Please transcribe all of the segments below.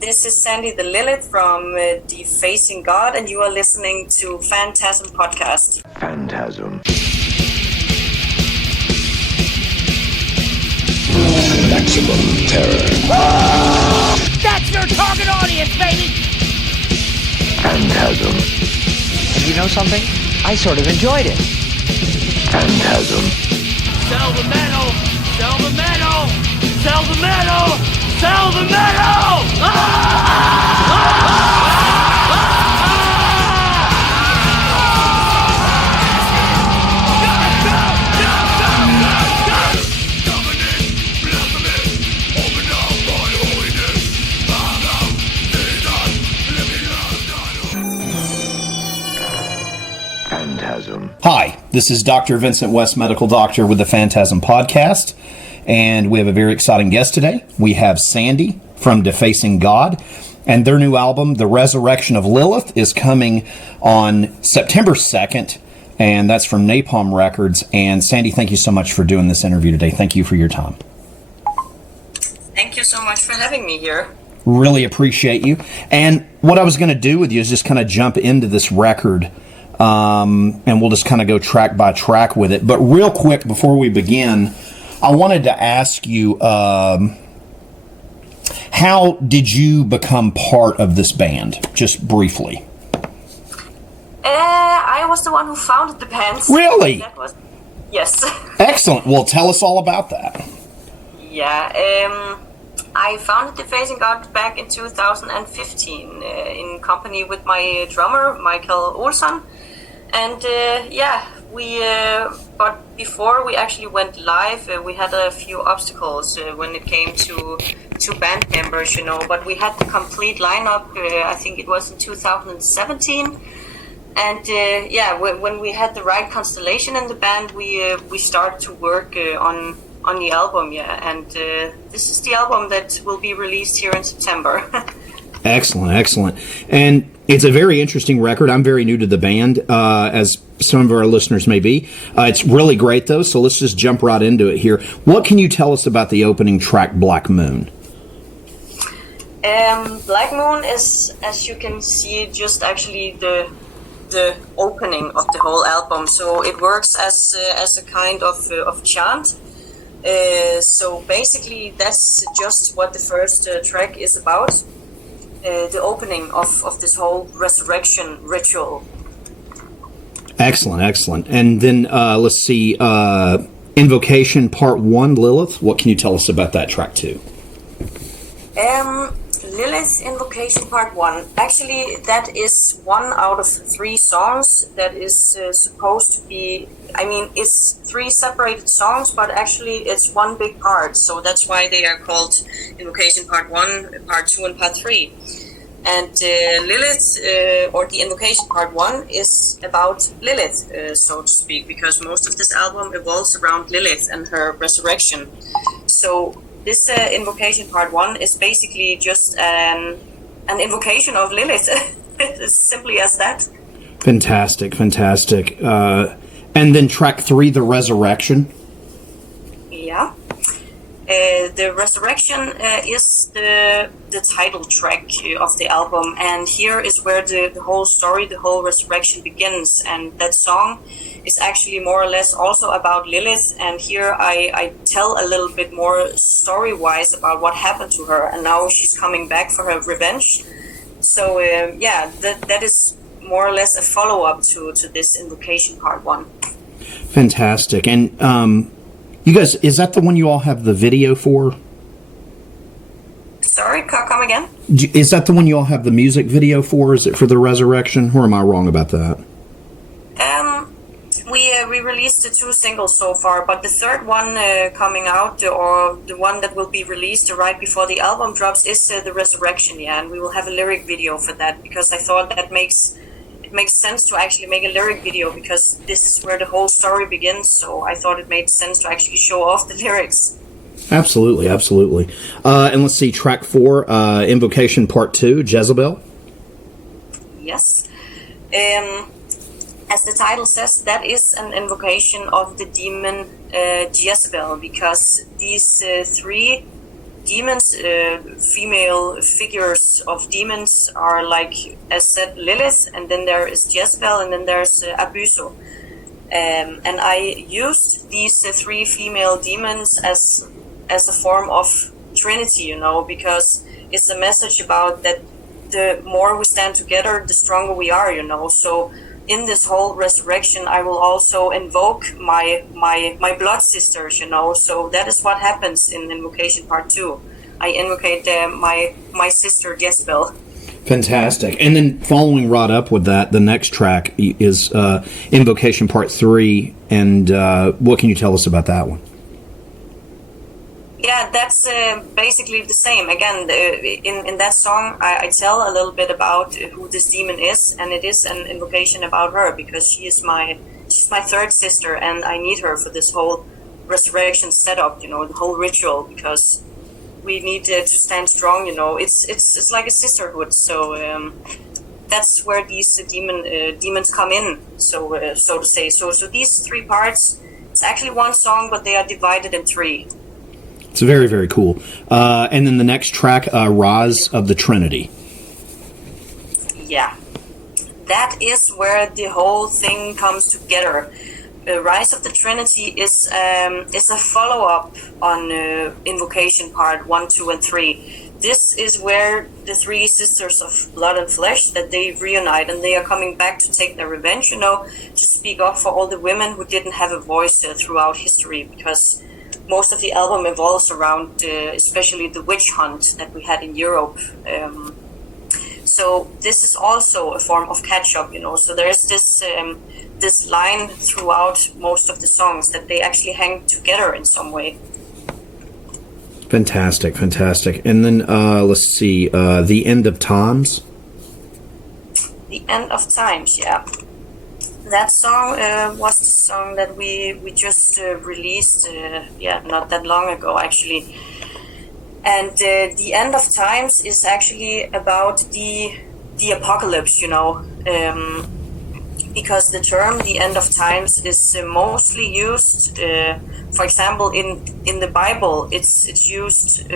This is Sandie The Lilith from Defacing God, and you are listening to FANTASM Podcast. Phantasm. Maximum terror. That's your target audience, baby! Phantasm. And you know something? I sort of enjoyed it. Phantasm. Sell the metal! Sell the metal! Sell the metal! Sell the metal! Phantasm. Hi, this is Dr. Vincent West, Medical Doctor with the FANTASM Podcast, and we have a very exciting guest today. We have Sandie from Defacing God, and their new album, The Resurrection of Lilith, is coming on September 2nd, and that's from Napalm Records. And Sandie, thank you so much for doing this interview today. Thank you for your time. Thank you so much for having me here. Really appreciate you. And what I was going to do with you is just kind of jump into this record, and we'll just kind of go track by track with it. But real quick, before we begin, I wanted to ask you, how did you become part of this band? Just briefly. I was the one who founded the band. Really? Yes. Excellent. Well, tell us all about that. Yeah, I founded Defacing God back in 2015 in company with my drummer, Michael Olsson. And but before we actually went live, we had a few obstacles when it came to band members, but we had the complete lineup, I think it was in 2017. And when we had the right constellation in the band, we started to work on the album, and this is the album that will be released here in September. Excellent. And it's a very interesting record. I'm very new to the band, as some of our listeners may be. It's really great, though, so let's just jump right into it here. What can you tell us about the opening track, Black Moon? Black Moon is, as you can see, just actually the opening of the whole album. So it works as a kind of chant. So basically, that's just what the first track is about. The opening of this whole resurrection ritual. Excellent. And then let's see, Invocation Part 1, Lilith. What can you tell us about that track too? Lilith Invocation Part 1. Actually, that is one out of 3 songs that is supposed to be, it's 3 separated songs, but actually it's one big part. So that's why they are called Invocation Part 1, Part 2, and Part 3. And Lilith, or the Invocation Part 1, is about Lilith, so to speak, because most of this album revolves around Lilith and her resurrection. So this Invocation Part 1 is basically just an invocation of Lilith. As simply as that. Fantastic. And then track 3, The Resurrection. Yeah. The Resurrection is the title track of the album, and here is where the whole story, the whole resurrection begins. And that song is actually more or less also about Lilith, and here I tell a little bit more story-wise about what happened to her, and now she's coming back for her revenge. So that is more or less a follow-up to this Invocation Part 1. Fantastic. And you guys, is that the one you all have the video for? Sorry, come again? Is that the one you all have the music video for? Is it for The Resurrection? Or am I wrong about that? We released the 2 singles so far, but the third one coming out, or the one that will be released right before the album drops, is The Resurrection, and we will have a lyric video for that, because I thought that it makes sense to actually make a lyric video, because this is where the whole story begins, so I thought it made sense to actually show off the lyrics. Absolutely. And let's see, track 4, Invocation Part 2, Jezebel. Yes. As the title says, that is an invocation of the demon Jezebel, because these 3 demons, female figures of demons are like, as said, Lilith, and then there is Jezebel, and then there's Abuso. And I used these three female demons as a form of Trinity, you know, because it's a message about that the more we stand together, the stronger we are, you know. So in this whole resurrection, I will also invoke my blood sisters, you know. So that is what happens in Invocation Part 2. I invocate my sister Jezebel. Fantastic. And then following right up with that, the next track is Invocation Part 3. And what can you tell us about that one? Yeah, that's basically the same. Again, in that song, I tell a little bit about who this demon is, and it is an invocation about her because she's my third sister, and I need her for this whole resurrection setup. You know, the whole ritual, because we need to stand strong. You know, it's like a sisterhood. So that's where these demons come in. So to say. So these three parts, it's actually one song, but they are divided in three. It's very, very cool. And then the next track, Rise of the Trinity. Yeah. That is where the whole thing comes together. Rise of the Trinity is a follow-up on Invocation Part 1, 2, and 3. This is where the three sisters of blood and flesh, that they reunite, and they are coming back to take their revenge, you know, to speak up for all the women who didn't have a voice throughout history, because most of the album evolves around especially the witch hunt that we had in Europe. So this is also a form of catch-up, you know. So there is this line throughout most of the songs that they actually hang together in some way. Fantastic, fantastic. And then let's see, The End of Times. The End of Times, yeah. That song was the song that we just released, not that long ago, actually. And The End of Times is actually about the apocalypse, you know, because the term The End of Times is mostly used, for example, in the Bible. It's used,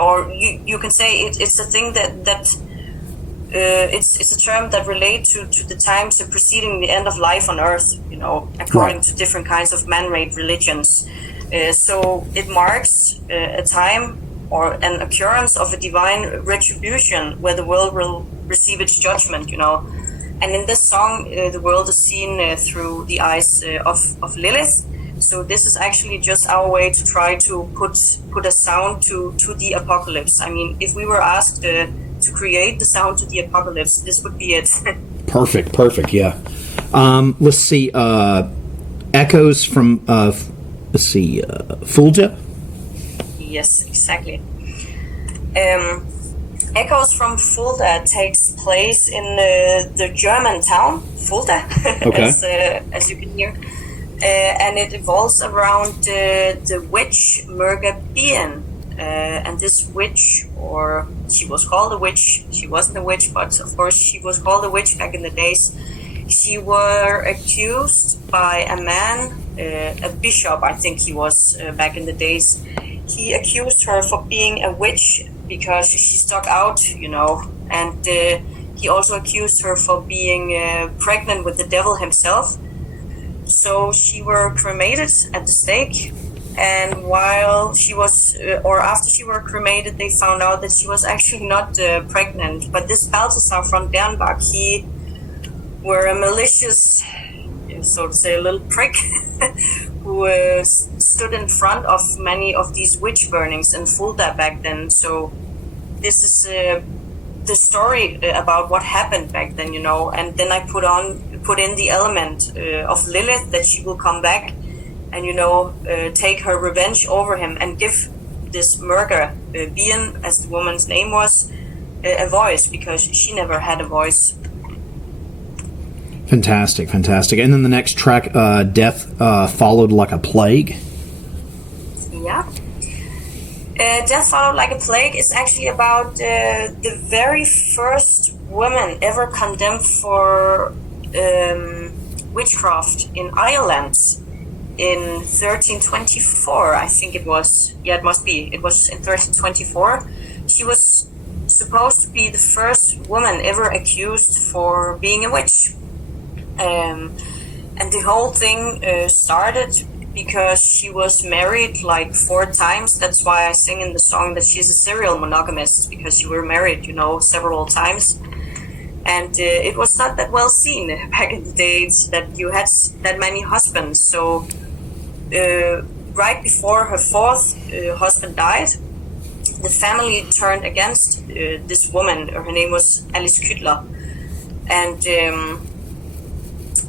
or you can say it's a thing that it's a term that relates to the times preceding the end of life on Earth, you know, according to different kinds of man-made religions. So it marks a time or an occurrence of a divine retribution where the world will receive its judgment, you know. And in this song, the world is seen through the eyes of Lilith. So this is actually just our way to try to put a sound to the apocalypse. I mean, if we were asked to create the sound to the apocalypse, this would be it. Perfect, yeah. Let's see, Echoes from, Fulda? Yes, exactly. Echoes from Fulda takes place in the German town, Fulda, okay. as you can hear. And it evolves around the witch Murga Bien. And this witch, or she was called a witch, she wasn't a witch, but of course she was called a witch back in the days. She were accused by a man, a bishop, I think he was back in the days. He accused her for being a witch because she stuck out, you know, and he also accused her for being pregnant with the devil himself. So she were cremated at the stake. And while she was, or after she were cremated, they found out that she was actually not pregnant. But this Balthasar from Bernbach, he were a malicious, so to say, a little prick who stood in front of many of these witch burnings in Fulda back then. So this is the story about what happened back then, you know. And then I put in the element of Lilith, that she will come back and, you know, take her revenge over him and give this Murga Bien, as the woman's name was, a voice, because she never had a voice. Fantastic. And then the next track, Death Followed Like a Plague. Yeah. Death Followed Like a Plague is actually about the very first woman ever condemned for witchcraft in Ireland. in 1324, I think it was. Yeah, it must be. It was in 1324. She was supposed to be the first woman ever accused for being a witch. And the whole thing started because she was married like 4 times. That's why I sing in the song that she's a serial monogamist, because she were married, several times. And it was not that well seen back in the days that you had that many husbands. So right before her 4th husband died, the family turned against this woman. Her name was Alice Küttler. And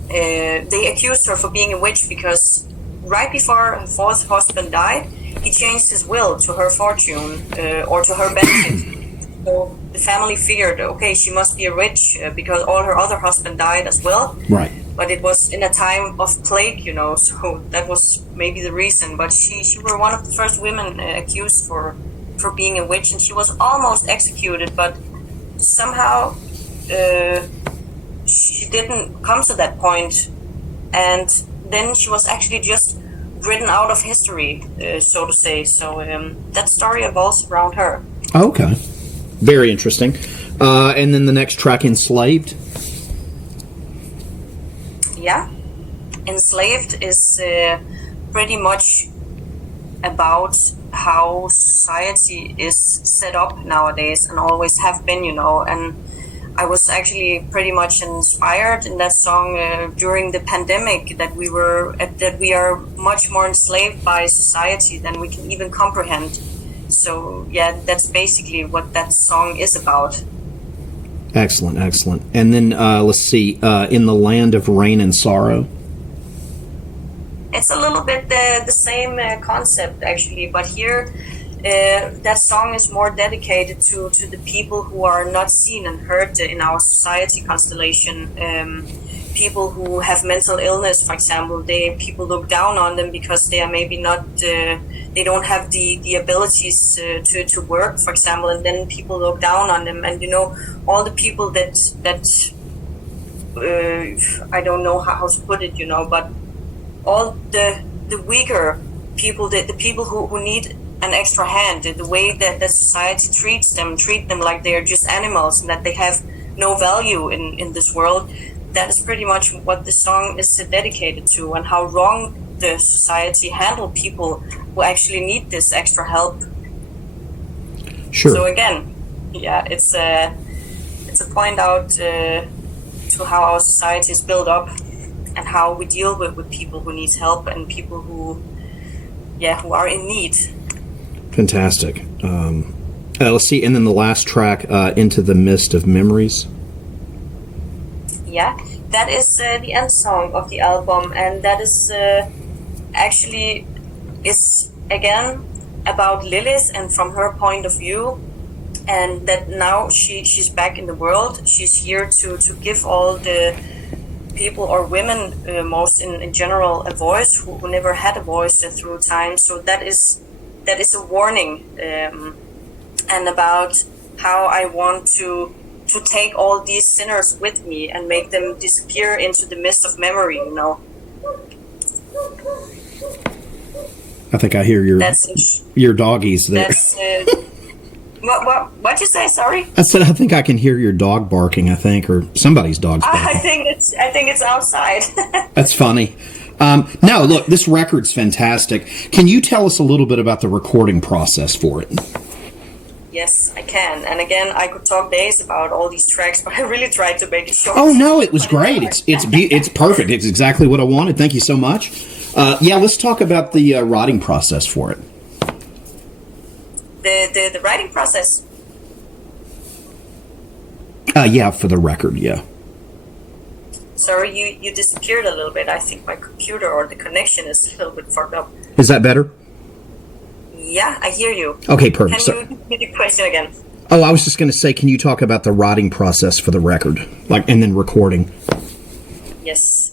they accused her for being a witch because right before her 4th husband died, he changed his will to her fortune or to her benefit. So the family figured, okay, she must be a witch because all her other husband died as well. Right. But it was in a time of plague, so that was maybe the reason. But she were one of the first women accused for being a witch, and she was almost executed, but somehow she didn't come to that point. And then she was actually just written out of history, so to say. So that story evolves around her. Okay. Very interesting. And then the next track, Enslaved. Yeah. Enslaved is pretty much about how society is set up nowadays and always have been, and I was actually pretty much inspired in that song during the pandemic that we are much more enslaved by society than we can even comprehend. So yeah, that's basically what that song is about. Excellent. And then let's see, In the Land of Rain and Sorrow. It's a little bit the same concept actually, but here that song is more dedicated to the people who are not seen and heard in our society constellation. People who have mental illness, for example, people look down on them because they are maybe not, they don't have the abilities to work, for example, and then people look down on them. And all the people that I don't know how to put it, but all the weaker people, the people who need an extra hand, the way that the society treat them like they are just animals and that they have no value in this world. That is pretty much what the song is dedicated to, and how wrong the society handle people who actually need this extra help. Sure. So again, yeah, it's a point out to how our society is built up and how we deal with people who need help and people who are in need. Fantastic. Let's see, and then the last track, Into the Mist of Memories. Yeah, that is the end song of the album, and that is actually is again about Lilith and from her point of view, and that now she's back in the world. She's here to give all the people or women most in general a voice who never had a voice through time. So that is a warning and about how I want to take all these sinners with me and make them disappear into the mist of memory, I think I hear your doggies there. That's what'd you say? Sorry. I said I think I can hear your dog barking. I think, or somebody's dog's barking. I think it's outside. That's funny. Now, look, this record's fantastic. Can you tell us a little bit about the recording process for it? Yes, I can. And again, I could talk days about all these tracks, but I really tried to make it short. Oh no, it was great. It's perfect. It's exactly what I wanted. Thank you so much. Let's talk about the writing process for it. The writing process. For the record, yeah. Sorry, you disappeared a little bit. I think my computer or the connection is a little bit fucked up. Is that better? Yeah, I hear you. Okay, perfect. Can you repeat the question again? Oh, I was just going to say, can you talk about the writing process for the record, and then recording? Yes.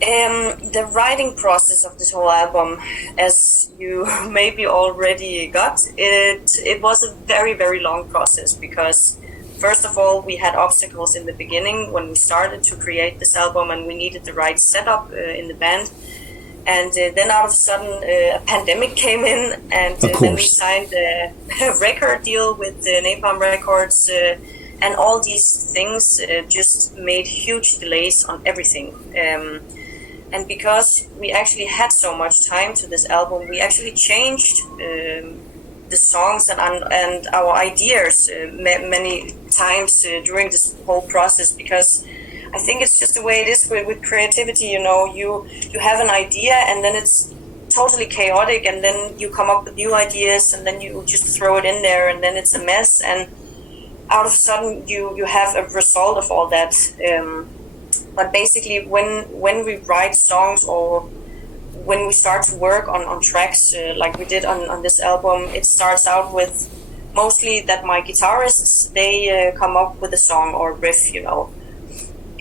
The writing process of this whole album, as you maybe already got, it was a very, very long process because, first of all, we had obstacles in the beginning when we started to create this album, and we needed the right setup in the band. And then out of a sudden, a pandemic came in, and then we signed a record deal with Napalm Records, and all these things just made huge delays on everything. And because we actually had so much time to this album, we actually changed the songs and our ideas many times during this whole process, because I think it's just the way it is with creativity. You have an idea, and then it's totally chaotic, and then you come up with new ideas, and then you just throw it in there, and then it's a mess, and out of a sudden you have a result of all that. But basically, when we write songs, or when we start to work on tracks like we did on this album, it starts out with mostly that my guitarists, they come up with a song or riff,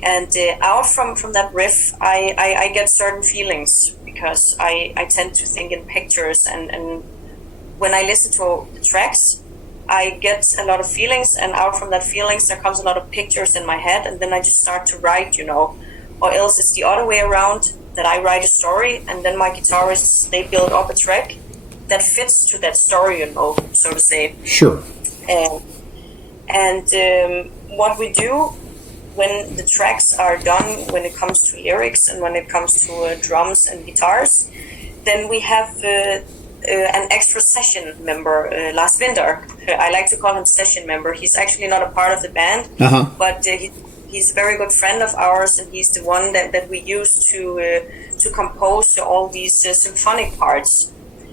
and out from that riff, I get certain feelings, because I tend to think in pictures, and when I listen to the tracks, I get a lot of feelings, and out from that feelings there comes a lot of pictures in my head, and then I just start to write, or else it's the other way around, that I write a story, and then my guitarists, they build up a track that fits to that story, so to say. Sure. And what we do when the tracks are done, when it comes to lyrics and when it comes to drums and guitars, then we have an extra session member, Lars Winter. I like to call him session member. He's actually not a part of the band, but he's a very good friend of ours, and he's the one that we use to compose all these symphonic parts.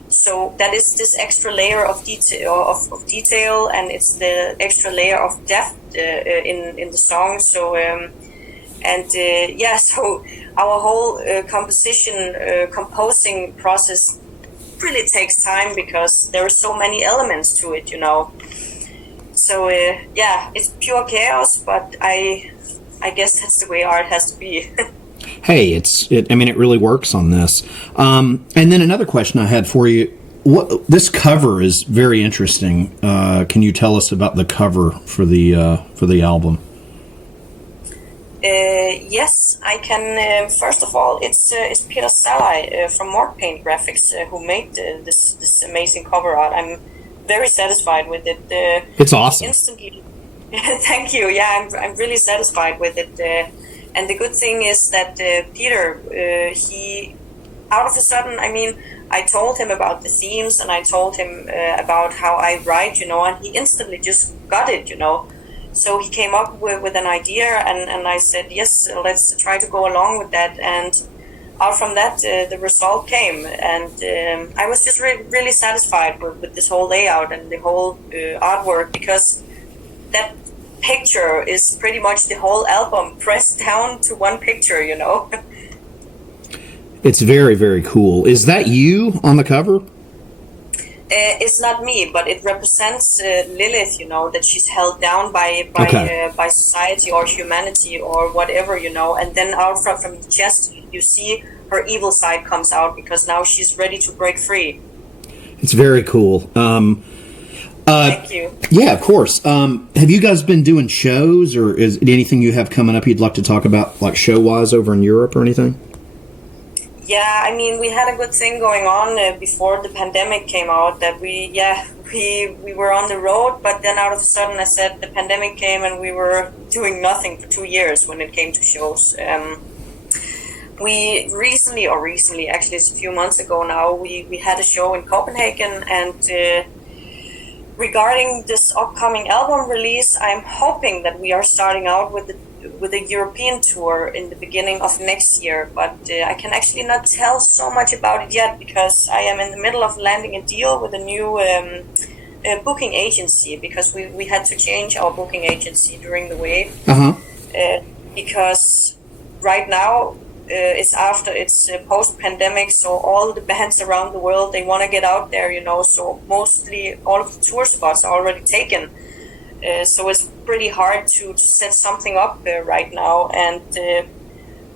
So that is this extra layer of detail, and it's the extra layer of depth in the song. So so our whole composing process really takes time, because there are so many elements to it, So it's pure chaos, but I guess that's the way art has to be. Hey, it really works on this. And then another question I had for you: this cover is very interesting. Can you tell us about the cover for the album? Yes, I can. First of all, it's Peter Salai from Morg Paint Graphics who made this amazing cover art. I'm very satisfied with it. It's awesome. Instantly, thank you. Yeah, I'm really satisfied with it. And the good thing is that Peter, he, out of a sudden, I told him about the themes, and I told him about how I write, and he instantly just got it, So he came up with an idea, and I said, yes, let's try to go along with that. And out from that, the result came. And I was just really satisfied with this whole layout and the whole artwork, because that picture is pretty much the whole album pressed down to one picture, It's very, very cool. Is that you on the cover? It's not me, but it represents Lilith, that she's held down by society or humanity or whatever, And then out from the chest, you see her evil side comes out, because now she's ready to break free. It's very cool. Thank you. Yeah, of course. Have you guys been doing shows, or is it anything you have coming up you'd like to talk about, like show-wise over in Europe or anything? Yeah, we had a good thing going on before the pandemic came out, that we were on the road, but then out of a sudden, I said, the pandemic came and we were doing nothing for 2 years when it came to shows. We recently, actually it's a few months ago now, we had a show in Copenhagen, and regarding this upcoming album release, I'm hoping that we are starting out with a European tour in the beginning of next year, but I can actually not tell so much about it yet, because I am in the middle of landing a deal with a new booking agency, because we had to change our booking agency during the wave, because right now it's post-pandemic, so all the bands around the world, they want to get out there, so mostly all of the tour spots are already taken. So it's pretty hard to set something up right now,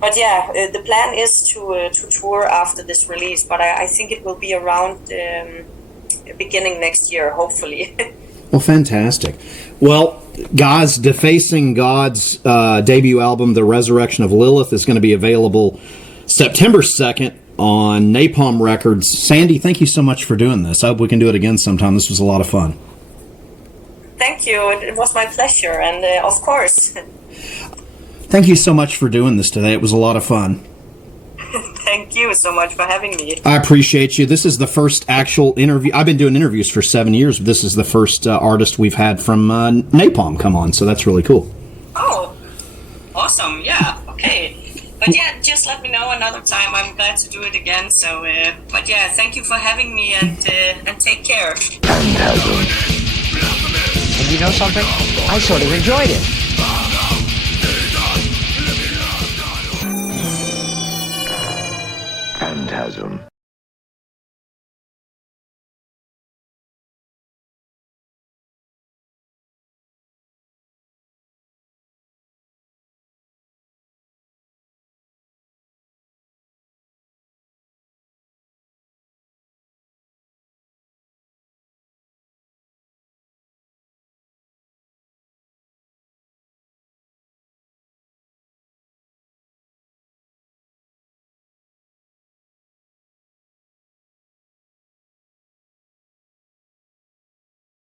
but the plan is to tour after this release, but I think it will be around beginning next year, hopefully. Well, fantastic. Well, guys, Defacing God's debut album, The Resurrection of Lilith, is going to be available September 2nd on Napalm Records. Sandie, thank you so much for doing this. I hope we can do it again sometime. This was a lot of fun. Thank you. It was my pleasure, and of course. Thank you so much for doing this today. It was a lot of fun. Thank you so much for having me. I appreciate you. This is the first actual interview. I've been doing interviews for 7 years, but this is the first artist we've had from Napalm come on, so that's really cool. Oh, awesome. Yeah, okay. But yeah, just let me know another time. I'm glad to do it again. So, but yeah, thank you for having me, and take care. Phantasm. And you know something? I sort of enjoyed it. Phantasm.